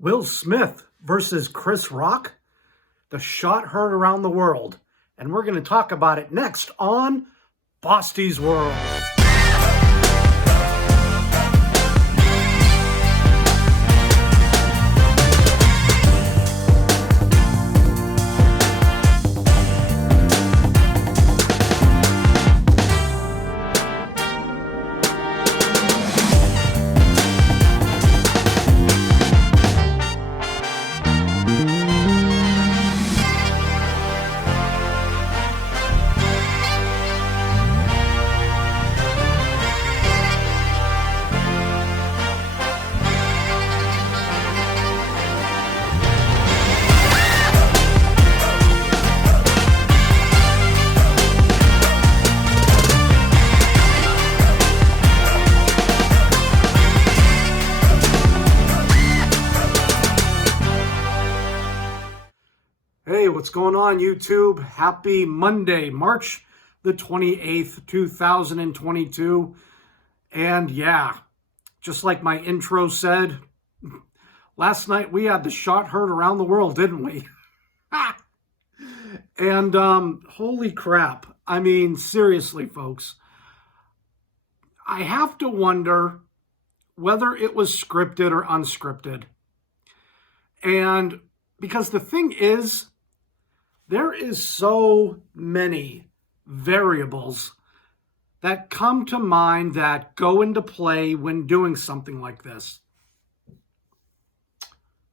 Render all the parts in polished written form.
Will Smith versus Chris Rock, the shot heard around the world. And we're going to talk about it next on Bosty's World. Hey, what's going on, YouTube? Happy Monday, March the 28th, 2022. And yeah, just like my intro said, last night we had the shot heard around the world, didn't we? And holy crap. I mean, seriously, folks. I have to wonder whether it was scripted or unscripted. And because the thing is, there is so many variables that come to mind that go into play when doing something like this.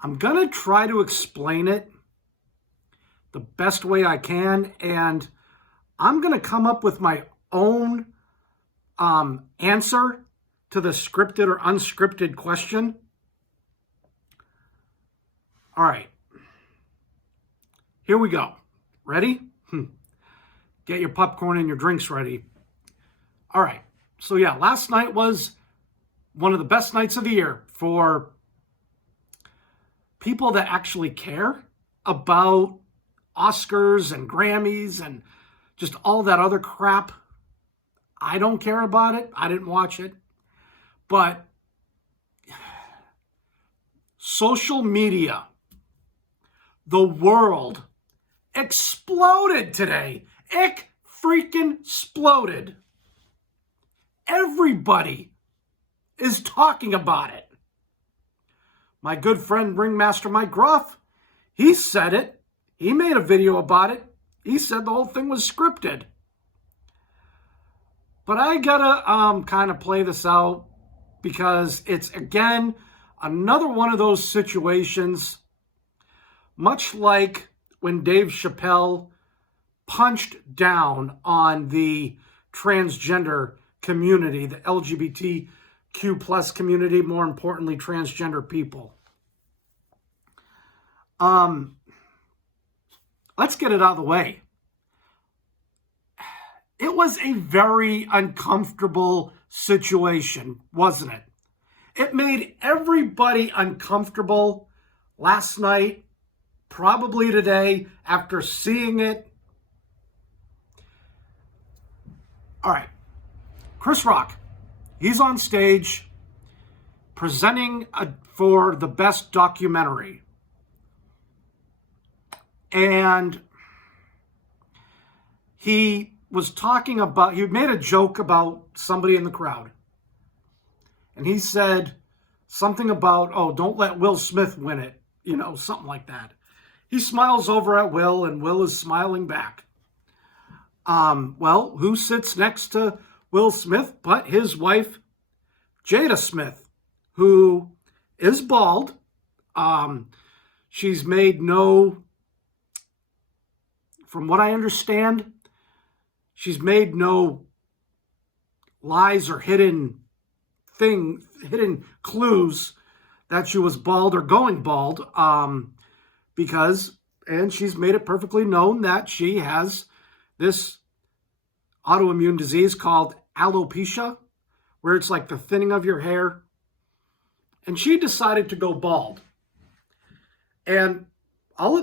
I'm going to try to explain it the best way I can, and I'm going to come up with my own answer to the scripted or unscripted question. All right. Here we go. Ready? Get your popcorn and your drinks ready. All right. So yeah, last night was one of the best nights of the year for people that actually care about Oscars and Grammys and just all that other crap. I don't care about it. I didn't watch it. But social media, the world, exploded today. It freaking exploded. Everybody is talking about it. My good friend Ringmaster Mike Groff, he said it. He made a video about it. He said the whole thing was scripted. But I gotta kind of play this out because it's, again, another one of those situations, much like when Dave Chappelle punched down on the transgender community, the LGBTQ plus community, more importantly, transgender people. Let's get it out of the way. It was a very uncomfortable situation, wasn't it? It made everybody uncomfortable last night, probably today, after seeing it. All right. Chris Rock, he's on stage presenting for the best documentary. And he was talking about, he made a joke about somebody in the crowd. And he said something about, oh, don't let Will Smith win it. You know, something like that. He smiles over at Will, and Will is smiling back. Well, who sits next to Will Smith but his wife, Jada Smith, who is bald. She's made no, from what I understand, she's made no lies or hidden clues that she was bald or going bald. Because, and she's made it perfectly known that she has this autoimmune disease called alopecia, where it's like the thinning of your hair. And she decided to go bald. And I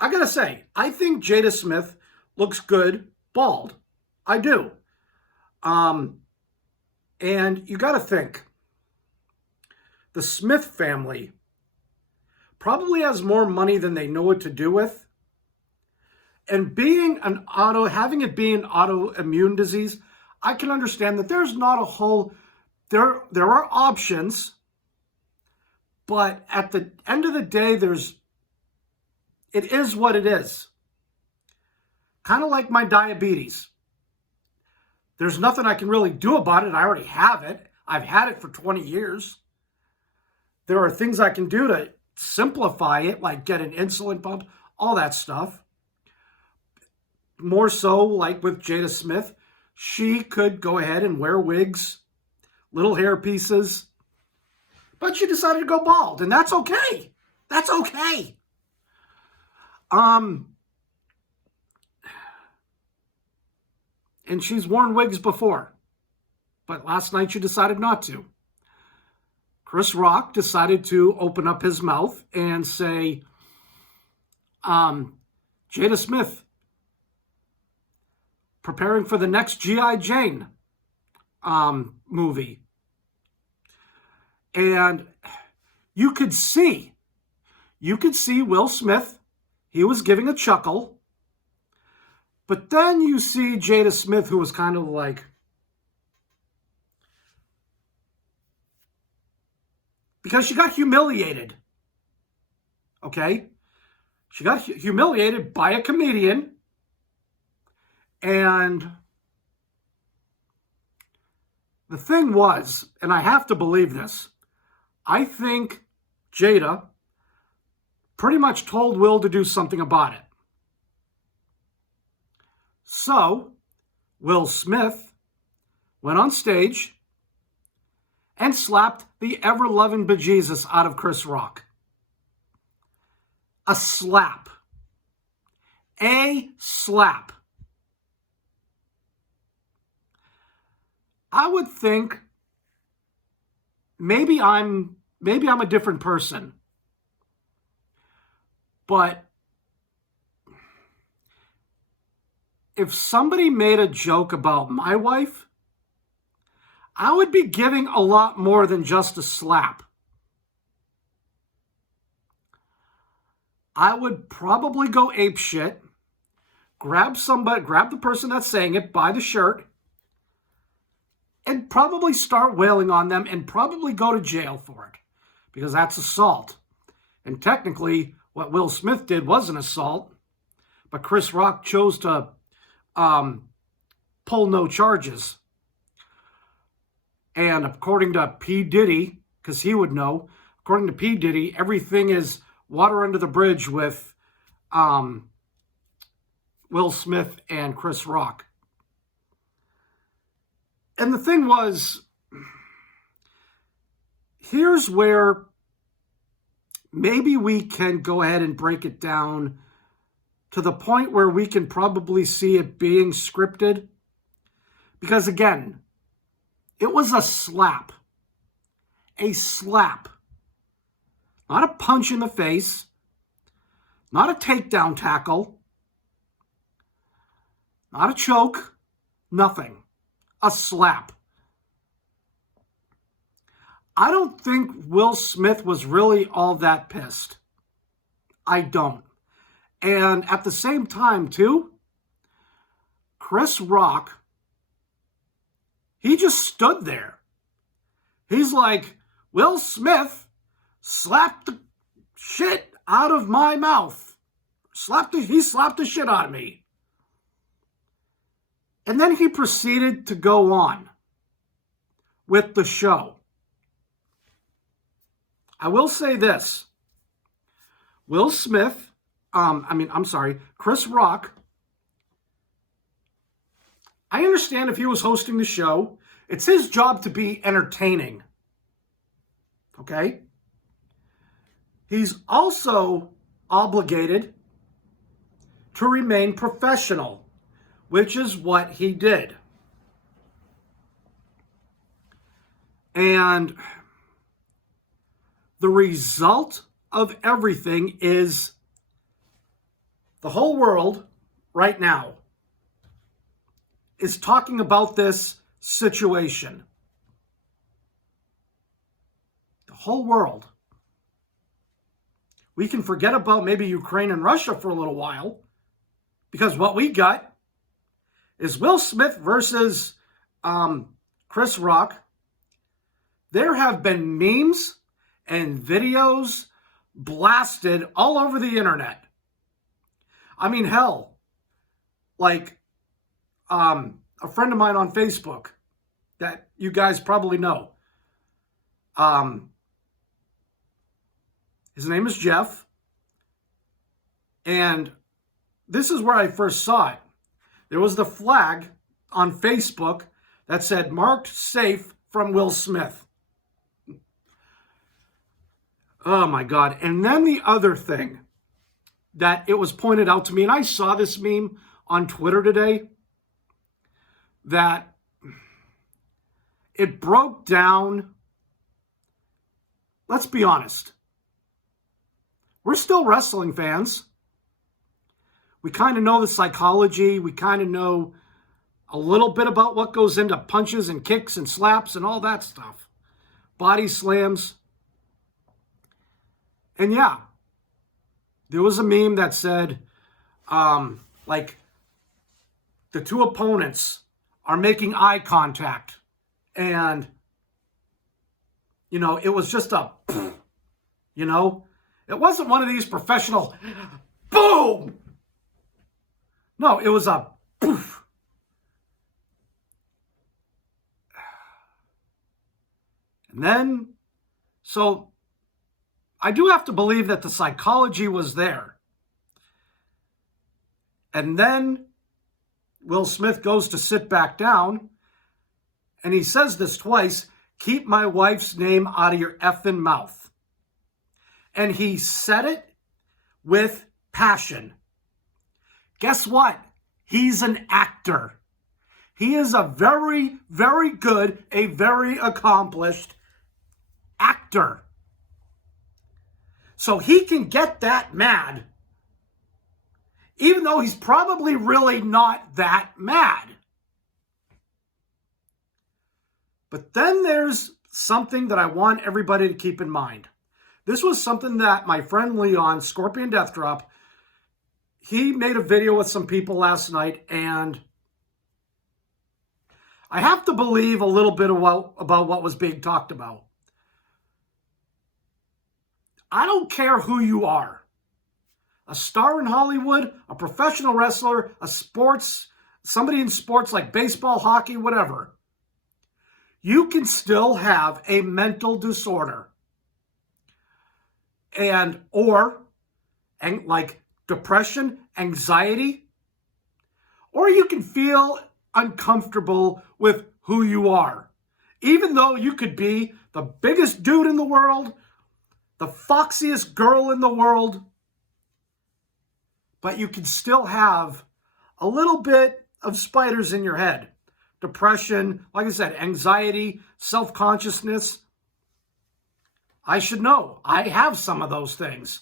gotta say, I think Jada Smith looks good bald. I do. And you gotta think, the Smith family probably has more money than they know what to do with. And having it be an autoimmune disease, I can understand that there's not a whole, there are options, but at the end of the day, it is what it is. Kind of like my diabetes. There's nothing I can really do about it. I already have it. I've had it for 20 years. There are things I can do to simplify it, like get an insulin pump, all that stuff. More so, like with Jada Smith, she could go ahead and wear wigs, little hair pieces, but she decided to go bald, and that's okay. That's okay. And she's worn wigs before, but last night she decided not to. Chris Rock decided to open up his mouth and say, Jada Smith preparing for the next G.I. Jane movie. And you could see Will Smith, he was giving a chuckle. But then you see Jada Smith, who was kind of like, because she got humiliated. Okay? She got humiliated by a comedian. And the thing was, and I have to believe this, I think Jada pretty much told Will to do something about it. So, Will Smith went on stage and slapped the ever-loving bejesus out of Chris Rock. A slap. A slap. I would think maybe I'm a different person. But if somebody made a joke about my wife, I would be giving a lot more than just a slap. I would probably go apeshit, grab the person that's saying it by the shirt, and probably start wailing on them and probably go to jail for it, because that's assault. And technically, what Will Smith did was an assault, but Chris Rock chose to pull no charges. And according to P. Diddy, because he would know, according to P. Diddy, everything is water under the bridge with Will Smith and Chris Rock. And the thing was, here's where maybe we can go ahead and break it down to the point where we can probably see it being scripted. Because again, it was a slap. A slap. Not a punch in the face. Not a takedown tackle. Not a choke. Nothing. A slap. I don't think Will Smith was really all that pissed. I don't. And at the same time, too, Chris Rock, he just stood there. He's like, Will Smith slapped the shit out of my mouth. He slapped the shit out of me. And then he proceeded to go on with the show. I will say this. Chris Rock, I understand if he was hosting the show, it's his job to be entertaining. Okay? He's also obligated to remain professional, which is what he did. And the result of everything is the whole world right now is talking about this situation. The whole world. We can forget about maybe Ukraine and Russia for a little while, because what we got is Will Smith versus Chris Rock. There have been memes and videos blasted all over the internet. I mean, hell, like a friend of mine on Facebook that you guys probably know. His name is Jeff. And this is where I first saw it. There was the flag on Facebook that said, "Marked safe from Will Smith." Oh my God. And then the other thing that it was pointed out to me, and I saw this meme on Twitter today, that it broke down. Let's be honest. We're still wrestling fans. We kind of know the psychology. We kind of know a little bit about what goes into punches and kicks and slaps and all that stuff. Body slams. And yeah, there was a meme that said, like, the two opponents are making eye contact. And, you know, it was just a, you know, it wasn't one of these professional, boom. No, it was a poof. And then, so I do have to believe that the psychology was there. And then Will Smith goes to sit back down, and he says this twice: "Keep my wife's name out of your effing mouth." And he said it with passion. Guess what? He's an actor. He is a very, very good, a very accomplished actor. So he can get that mad, even though he's probably really not that mad. But then there's something that I want everybody to keep in mind. This was something that my friend Leon, Scorpion Death Drop, he made a video with some people last night, and I have to believe a little bit about what was being talked about. I don't care who you are. A star in Hollywood, a professional wrestler, somebody in sports like baseball, hockey, whatever. You can still have a mental disorder. Or like depression, anxiety, or you can feel uncomfortable with who you are. Even though you could be the biggest dude in the world, the foxiest girl in the world, but you can still have a little bit of spiders in your head. Depression, like I said, anxiety, self-consciousness. I should know. I have some of those things.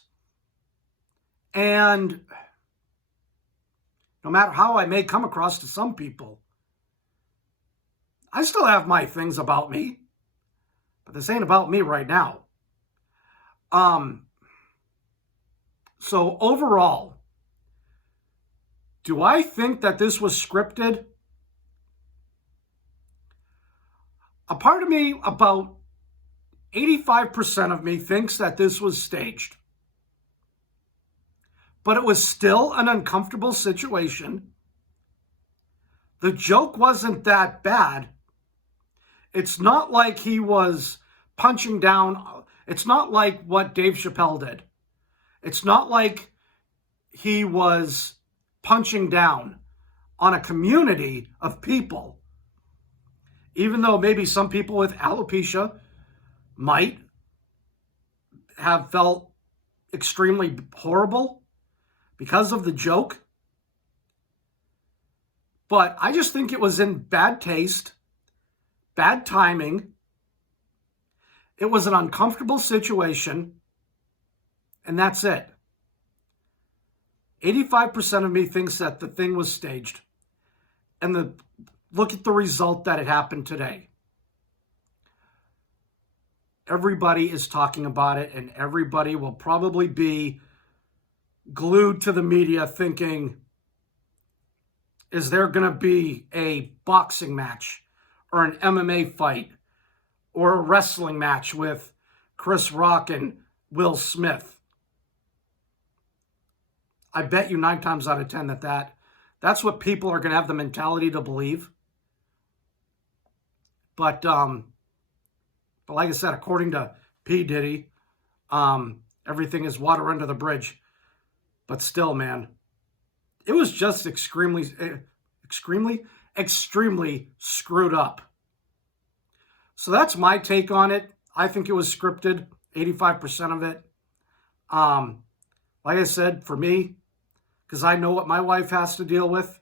And no matter how I may come across to some people, I still have my things about me. But this ain't about me right now. So overall, do I think that this was scripted? A part of me, about 85% of me, thinks that this was staged. But it was still an uncomfortable situation. The joke wasn't that bad. It's not like he was punching down. It's not like what Dave Chappelle did. It's not like he was punching down on a community of people. Even though maybe some people with alopecia might have felt extremely horrible because of the joke. But I just think it was in bad taste, bad timing. It was an uncomfortable situation, and that's it. 85% of me thinks that the thing was staged. And look at the result that it happened today. everybody is talking about it, and everybody will probably be glued to the media thinking, is there going to be a boxing match or an MMA fight or a wrestling match with Chris Rock and Will Smith? I bet you 9 times out of 10 that's what people are going to have the mentality to believe. But like I said, according to P. Diddy, everything is water under the bridge. But still, man, it was just extremely screwed up. So that's my take on it. I think it was scripted, 85% of it. Like I said, for me, because I know what my wife has to deal with,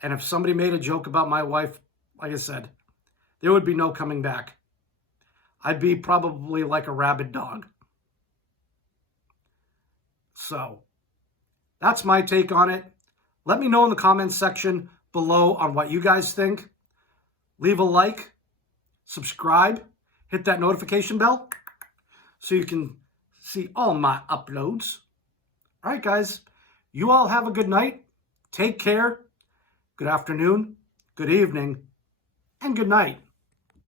and if somebody made a joke about my wife, like I said, there would be no coming back. I'd be probably like a rabid dog. So that's my take on it. Let me know in the comments section below on what you guys think. Leave a like, subscribe, hit that notification bell so you can see all my uploads. All right, guys, you all have a good night. Take care. Good afternoon, good evening, and good night.